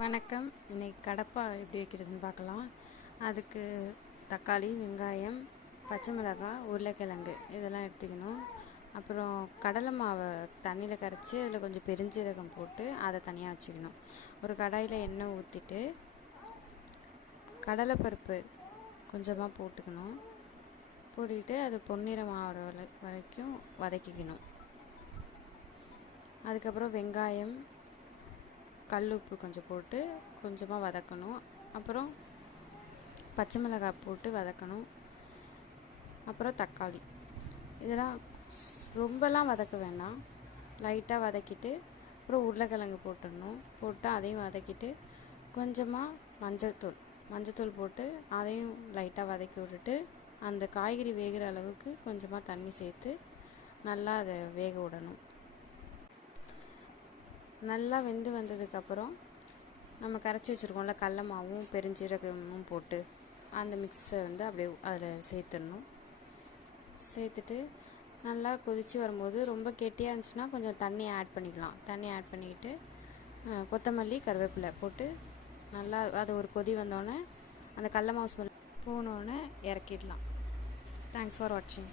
வணக்கம். இன்னைக்கு கடப்பா எப்படி வைக்கிறதுன்னு பார்க்கலாம். அதுக்கு தக்காளி, வெங்காயம், பச்சை மிளகாய், உருளைக்கிழங்கு இதெல்லாம் எடுத்துக்கணும். அப்புறம் கடலை மாவை தண்ணியில் கரைச்சி அதில் கொஞ்சம் பெருஞ்சீரகம் போட்டு அதை தனியாக வச்சுக்கணும். ஒரு கடாயில் எண்ணெய் ஊற்றிட்டு கடலைப்பருப்பு கொஞ்சமாக போட்டுக்கணும். போட்டுக்கிட்டு அது பொன்னிறம் ஆகிற வரைக்கும் வதக்கிக்கணும். அதுக்கப்புறம் வெங்காயம், கல் உப்பு கொஞ்சம் போட்டு கொஞ்சமாக வதக்கணும். அப்புறம் பச்சை மிளகாய் போட்டு வதக்கணும். அப்புறம் தக்காளி, இதெல்லாம் ரொம்பலாம் வதக்க வேண்டாம், லைட்டாக வதக்கிட்டு அப்புறம் உருளைக்கிழங்கு போட்டுடணும். போட்டு அதையும் வதக்கிட்டு கொஞ்சமாக மஞ்சத்தூள் போட்டு அதையும் லைட்டாக வதக்கி விட்டுட்டு அந்த காய்கறி வேகிற அளவுக்கு கொஞ்சமாக தண்ணி சேர்த்து நல்லா அதை வேக விடணும். நல்லா வெந்து வந்ததுக்கப்புறம் நம்ம கரைச்சி வச்சுருக்கோம்ல கடல மாவும் பெருஞ்சீரகமும் போட்டு அந்த மிக்ஸை அப்படியே அதில் சேர்த்துடணும். சேர்த்துட்டு நல்லா கொதித்து வரும்போது ரொம்ப கெட்டியாக இருந்துச்சுன்னா கொஞ்சம் தண்ணி ஆட் பண்ணிக்கலாம். தண்ணி ஆட் பண்ணிக்கிட்டு கொத்தமல்லி, கருவேப்பிலை போட்டு நல்லா அது ஒரு கொதி வந்தோடனே அந்த கடல மாவு ஸ்மெல் போனோடனே இறக்கிடலாம். தேங்க்ஸ் ஃபார் வாட்சிங்.